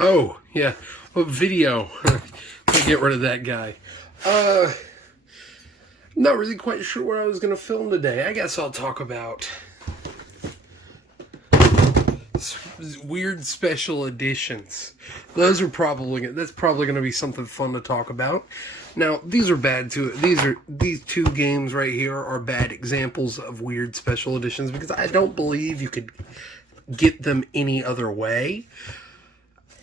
Oh, yeah. Well, video. Get rid of that guy. Not really quite sure what I was going to film today. I guess I'll talk about weird special editions. That's probably going to be something fun to talk about. Now, these are bad too. These two games right here are bad examples of weird special editions because I don't believe you could get them any other way.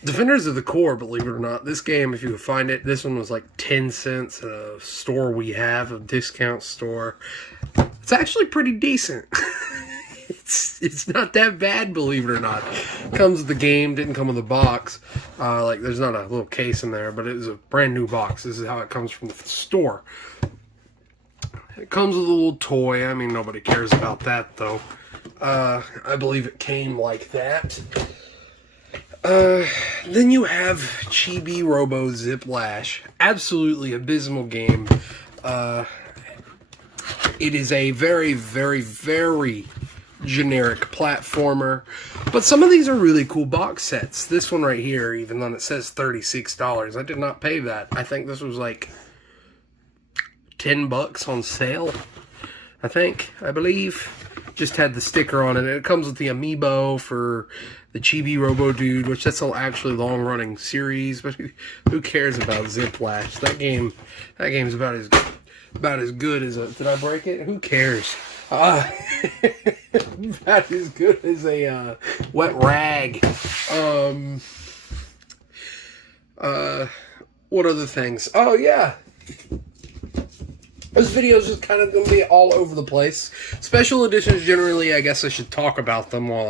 Defenders of the Core, believe it or not, this game, if you could find it, this one was like 10 cents at a store we have, a discount store. It's actually pretty decent. It's not that bad, believe it or not. Comes with the game, didn't come with a box. Like, there's not a little case in there, but it was a brand new box. This is how it comes from the store. It comes with a little toy. I mean, nobody cares about that, though. I believe it came like that. Then you have Chibi Robo Ziplash. Absolutely abysmal game. It is a very, very, very generic platformer. But some of these are really cool box sets. This one right here, even though it says $36, I did not pay that. I think this was like $10 on sale. I believe. Just had the sticker on it. And it comes with the amiibo for the Chibi Robo Dude, which that's an actually long-running series. But who cares about Ziplash? That game's about as good as a. Did I break it? Who cares? About as good as a wet rag. What other things? Oh yeah. This video is just kind of going to be all over the place. Special editions, generally, I guess I should talk about them while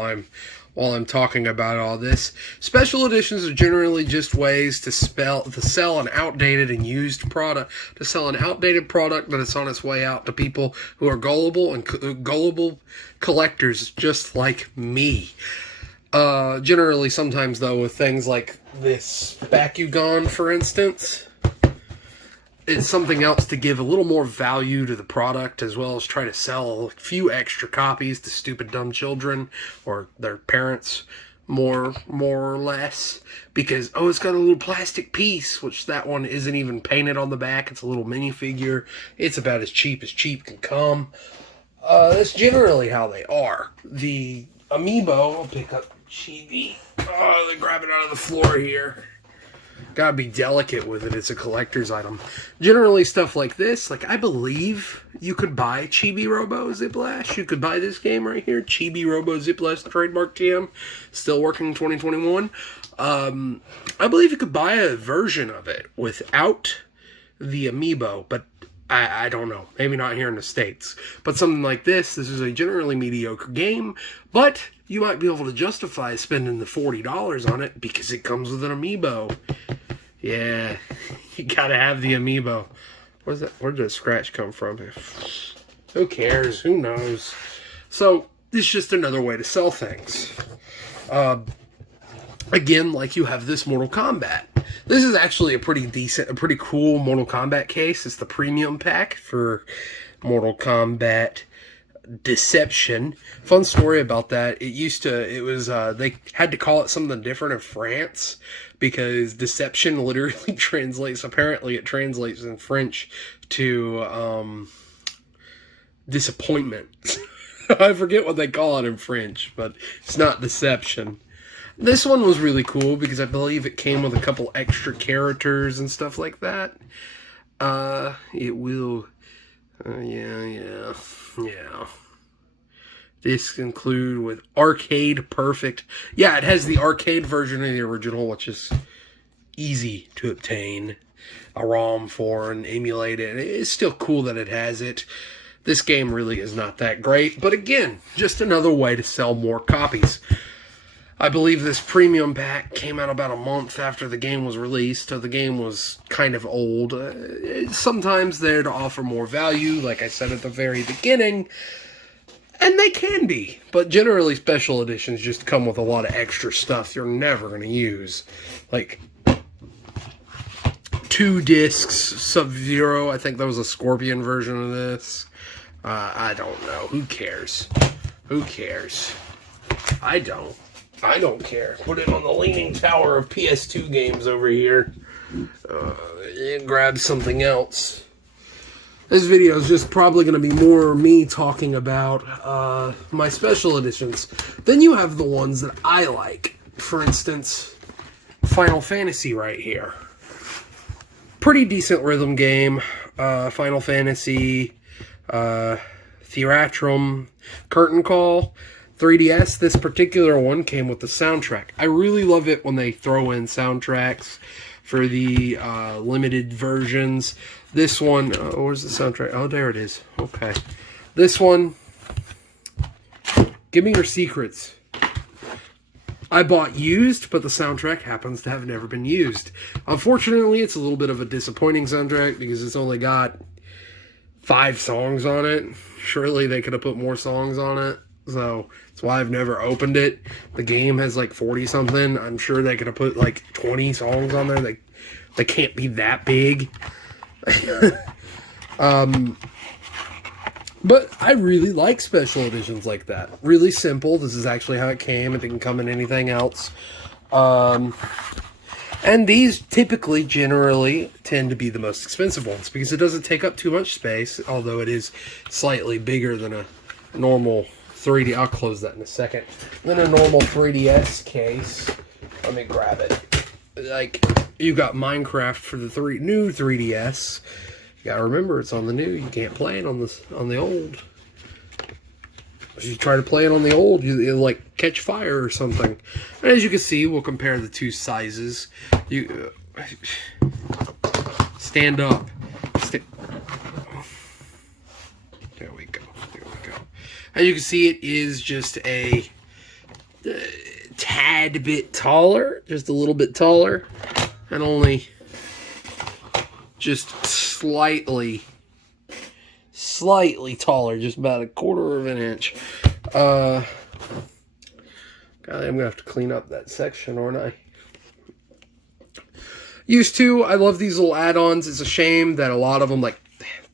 I'm talking about all this. Special editions are generally just ways to sell an outdated and used product, to sell an outdated product that is on its way out to people who are gullible collectors just like me. Generally, sometimes though, with things like this Bakugan, for instance, it's something else to give a little more value to the product, as well as try to sell a few extra copies to stupid dumb children or their parents, more or less, because it's got a little plastic piece, which that one isn't even painted on the back. It's a little minifigure. It's about as cheap can come. That's generally how they are. The amiibo, I'll pick up Chibi. They grab it out of the floor here. Gotta be delicate with it. It's a collector's item. Generally, stuff like this, like I believe you could buy Chibi Robo Ziplash. You could buy this game right here, Chibi Robo Ziplash trademark TM, still working in 2021. I believe you could buy a version of it without the amiibo, but I don't know. Maybe not here in the States. But something like this is a generally mediocre game, but you might be able to justify spending the $40 on it because it comes with an amiibo. Yeah, you gotta have the amiibo. Where's that? Where did the scratch come from? Who cares? Who knows? So, it's just another way to sell things. Again, like you have this Mortal Kombat. This is actually a pretty cool Mortal Kombat case. It's the premium pack for Mortal Kombat Deception. Fun story about that. They had to call it something different in France because Deception literally translates in French to disappointment. I forget what they call it in French, but it's not Deception. This one was really cool because I believe it came with a couple extra characters and stuff like that. It will... yeah. This include with Arcade Perfect. Yeah, it has the arcade version of the original, which is easy to obtain a ROM for and emulate it. It's still cool that it has it. This game really is not that great, but again, just another way to sell more copies. I believe this premium pack came out about a month after the game was released, so the game was kind of old. Sometimes there to offer more value, like I said at the very beginning, and they can be. But generally, special editions just come with a lot of extra stuff you're never going to use. Like 2 discs, Sub-Zero. I think that was a Scorpion version of this. I don't know. Who cares? I don't. I don't care. Put it on the Leaning Tower of PS2 games over here. And grab something else. This video is just probably going to be more me talking about my special editions. Then you have the ones that I like. For instance, Final Fantasy right here. Pretty decent rhythm game. Final Fantasy, Theatrhythm, Curtain Call, 3DS. This particular one came with the soundtrack. I really love it when they throw in soundtracks for the limited versions. This one, where's the soundtrack? Oh, there it is. Okay. This one, Give Me Your Secrets. I bought used, but the soundtrack happens to have never been used. Unfortunately, it's a little bit of a disappointing soundtrack because it's only got 5 songs on it. Surely they could have put more songs on it. So that's why I've never opened it. The game has like 40 something. I'm sure they could have put like 20 songs on there. They can't be that big. But I really like special editions like that. Really simple. This is actually how it came. It didn't come in anything else. And these typically, generally, tend to be the most expensive ones because it doesn't take up too much space, although it is slightly bigger than a normal 3D. I'll close that in a second. Than a normal 3DS case. Let me grab it. Like, you got Minecraft for the new 3DS. You gotta remember, it's on the new. You can't play it on the old. If you try to play it on the old, it'll like catch fire or something. And as you can see, we'll compare the two sizes. You stand up. There we go. There we go. As you can see, it is just a tad bit taller, just a little bit taller, and only just slightly taller, just about 1/4 of an inch. God, I'm gonna have to clean up that section, aren't I? Used to, I love these little add-ons. It's a shame that a lot of them, like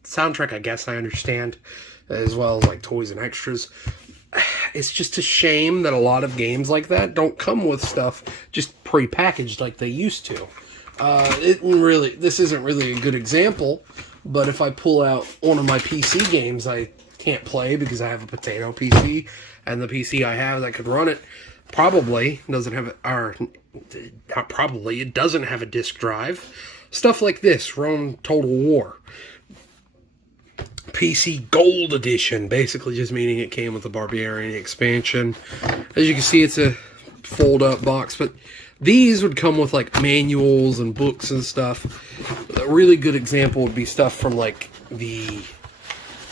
soundtrack, I guess I understand, as well as like toys and extras. It's just a shame that a lot of games like that don't come with stuff just pre-packaged like they used to. This isn't really a good example, but if I pull out one of my PC games I can't play because I have a potato PC, and the PC I have that could run it probably doesn't have it doesn't have a disk drive. Stuff like this, Rome Total War. PC Gold Edition, basically just meaning it came with the Barbarian expansion. As you can see, it's a fold-up box, but these would come with like manuals and books and stuff. A really good example would be stuff from like the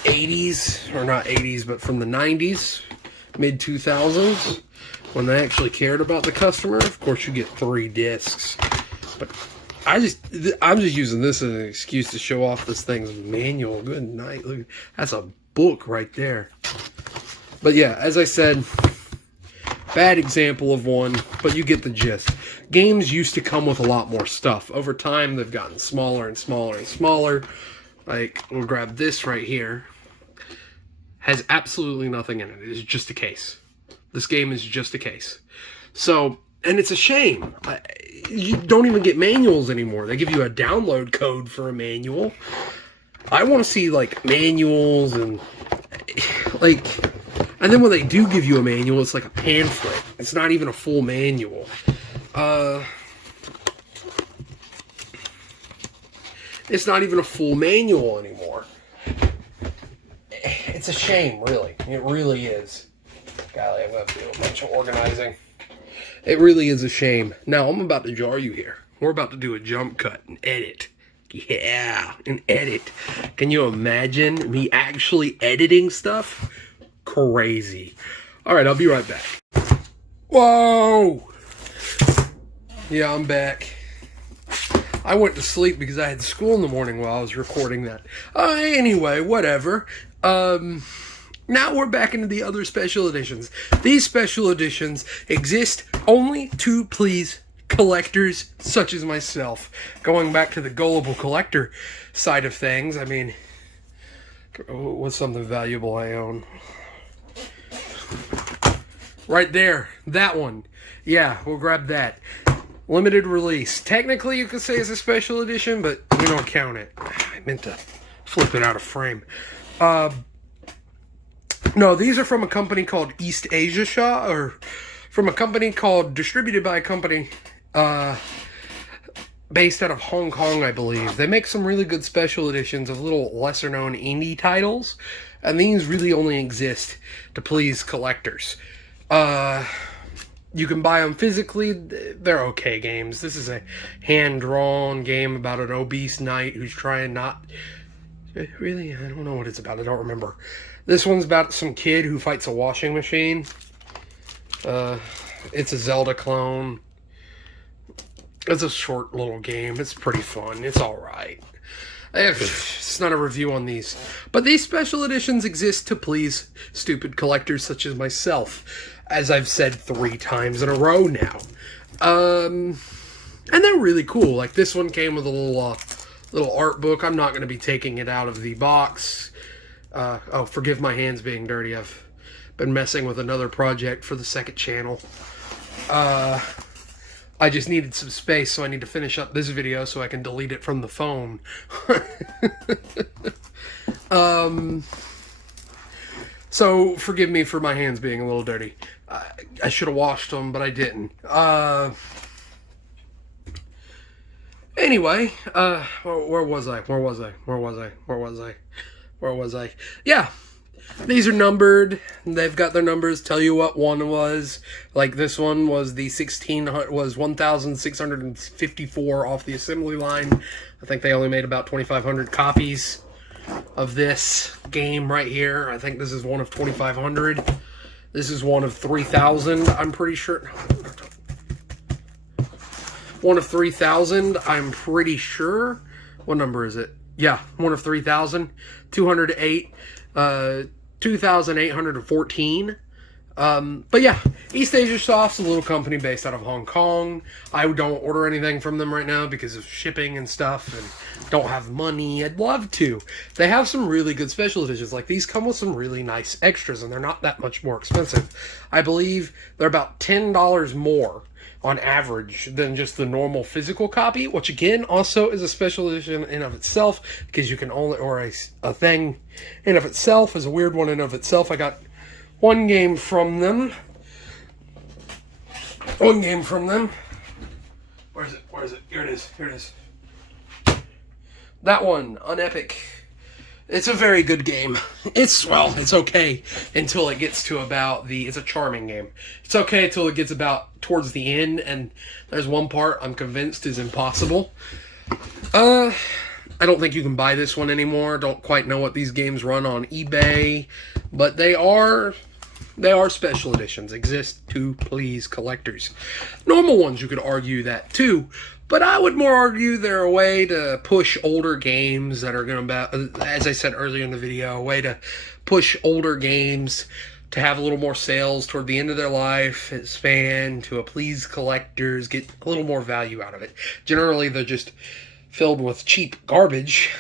80s, or not 80s, but from the 90s, mid-2000s, when they actually cared about the customer. Of course, you get 3 discs, but I'm just using this as an excuse to show off this thing's manual. Good night. Look, that's a book right there. But yeah, as I said, bad example of one, but you get the gist. Games used to come with a lot more stuff. Over time, they've gotten smaller and smaller and smaller. Like, we'll grab this right here. Has absolutely nothing in it. It's just a case. This game is just a case. So, and it's a shame. You don't even get manuals anymore. They give you a download code for a manual. I want to see, like, manuals and, like, and then when they do give you a manual, it's like a pamphlet. It's not even a full manual. It's not even a full manual anymore. It's a shame, really. It really is. Golly, I'm going to have to do a bunch of organizing. It really is a shame. Now, I'm about to jar you here. We're about to do a jump cut and edit. Yeah, and edit. Can you imagine me actually editing stuff? Crazy. Alright, I'll be right back. Whoa! Yeah, I'm back. I went to sleep because I had school in the morning while I was recording that. Anyway, whatever. Now we're back into the other special editions. These special editions exist only to please collectors such as myself. Going back to the gullible collector side of things, I mean, what's something valuable I own? Right there. That one. Yeah, we'll grab that. Limited release. Technically, you could say it's a special edition, but we don't count it. I meant to flip it out of frame. No, these are from a company called East Asia Shaw, or from a company called, distributed by a company based out of Hong Kong, I believe. They make some really good special editions of little lesser-known indie titles, and these really only exist to please collectors. You can buy them physically. They're okay games. This is a hand-drawn game about an obese knight who's trying not... Really? I don't know what it's about. I don't remember. This one's about some kid who fights a washing machine. It's a Zelda clone. It's a short little game. It's pretty fun. It's alright. It's not a review on these. But these special editions exist to please stupid collectors such as myself, as I've said 3 times in a row now. And they're really cool. Like, this one came with a little art book. I'm not going to be taking it out of the box. Oh, forgive my hands being dirty. I've been messing with another project for the second channel. I just needed some space, so I need to finish up this video so I can delete it from the phone. So forgive me for my hands being a little dirty. I should have washed them, but I didn't. Anyway, where was I? Yeah. These are numbered. They've got their numbers. Tell you what one was. Like, this one was the 1,654 off the assembly line. I think they only made about 2,500 copies of this game right here. I think this is one of 2,500. This is one of 3,000, I'm pretty sure. One of 3,000, I'm pretty sure. What number is it? Yeah, one of 3,000. 208. 2,814. But yeah, East Asia Soft's a little company based out of Hong Kong. I don't order anything from them right now because of shipping and stuff, and don't have money. I'd love to. They have some really good special editions. Like, these come with some really nice extras, and they're not that much more expensive. I believe they're about $10 more on average than just the normal physical copy, which again also is a special edition in of itself, because you can only, or a thing in of itself is a weird one in of itself. I got one game from them. Where is it? Here it is. That one on Epic. It's a very good game. It's okay until it gets to about it's a charming game. It's okay until it gets about towards the end, and there's one part I'm convinced is impossible. I don't think you can buy this one anymore. Don't quite know what these games run on eBay, but they are special editions. Exist to please collectors. Normal ones, you could argue that too. But I would more argue they're a way to push older games that are going to, as I said earlier in the video, a way to push older games to have a little more sales toward the end of their life span, to please collectors, get a little more value out of it. Generally, they're just filled with cheap garbage.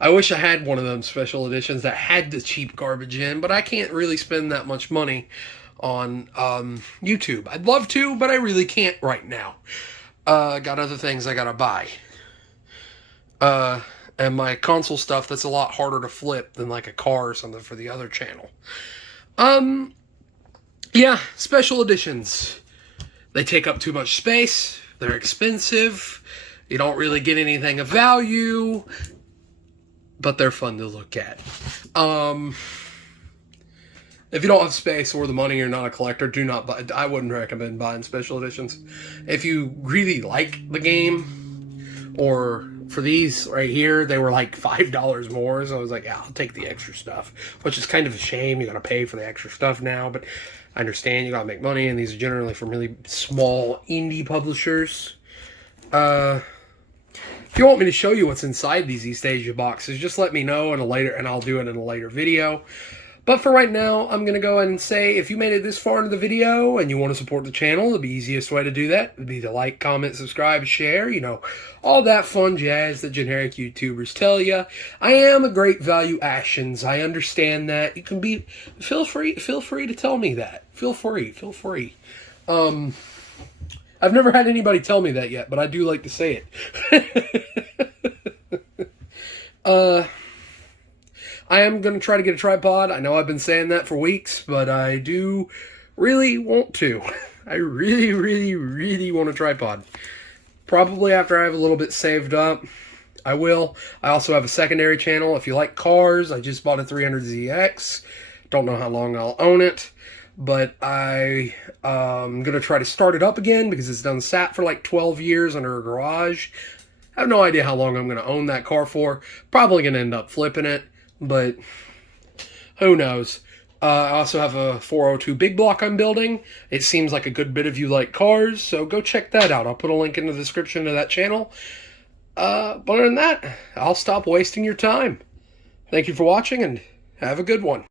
I wish I had one of them special editions that had the cheap garbage in, but I can't really spend that much money on YouTube. I'd love to, but I really can't right now. Got other things I gotta buy. And my console stuff that's a lot harder to flip than like a car or something for the other channel. Yeah, special editions. They take up too much space. They're expensive. You don't really get anything of value. But they're fun to look at. If you don't have space or the money, you're not a collector, do not buy. I wouldn't recommend buying special editions. If you really like the game, or for these right here, they were like $5 more, so I was like, yeah, I'll take the extra stuff, which is kind of a shame. You gotta pay for the extra stuff now, but I understand you gotta make money, and these are generally from really small indie publishers. If you want me to show you what's inside these East Asia boxes, just let me know and I'll do it in a later video. But for right now, I'm going to go ahead and say, if you made it this far into the video and you want to support the channel, the easiest way to do that would be to like, comment, subscribe, share, all that fun jazz that generic YouTubers tell you. I am a great value Ashens. I understand that. You can be, feel free to tell me that. Feel free. I've never had anybody tell me that yet, but I do like to say it. I am going to try to get a tripod. I know I've been saying that for weeks, but I do really want to. I really want a tripod. Probably after I have a little bit saved up, I will. I also have a secondary channel. If you like cars, I just bought a 300ZX. Don't know how long I'll own it, but I'm going to try to start it up again because it's done sat for like 12 years under a garage. I have no idea how long I'm going to own that car for. Probably going to end up flipping it, but who knows. I also have a 402 big block I'm building. It seems like a good bit of you like cars, so go check that out. I'll put a link in the description of that channel. But other than that, I'll stop wasting your time. Thank you for watching, and have a good one.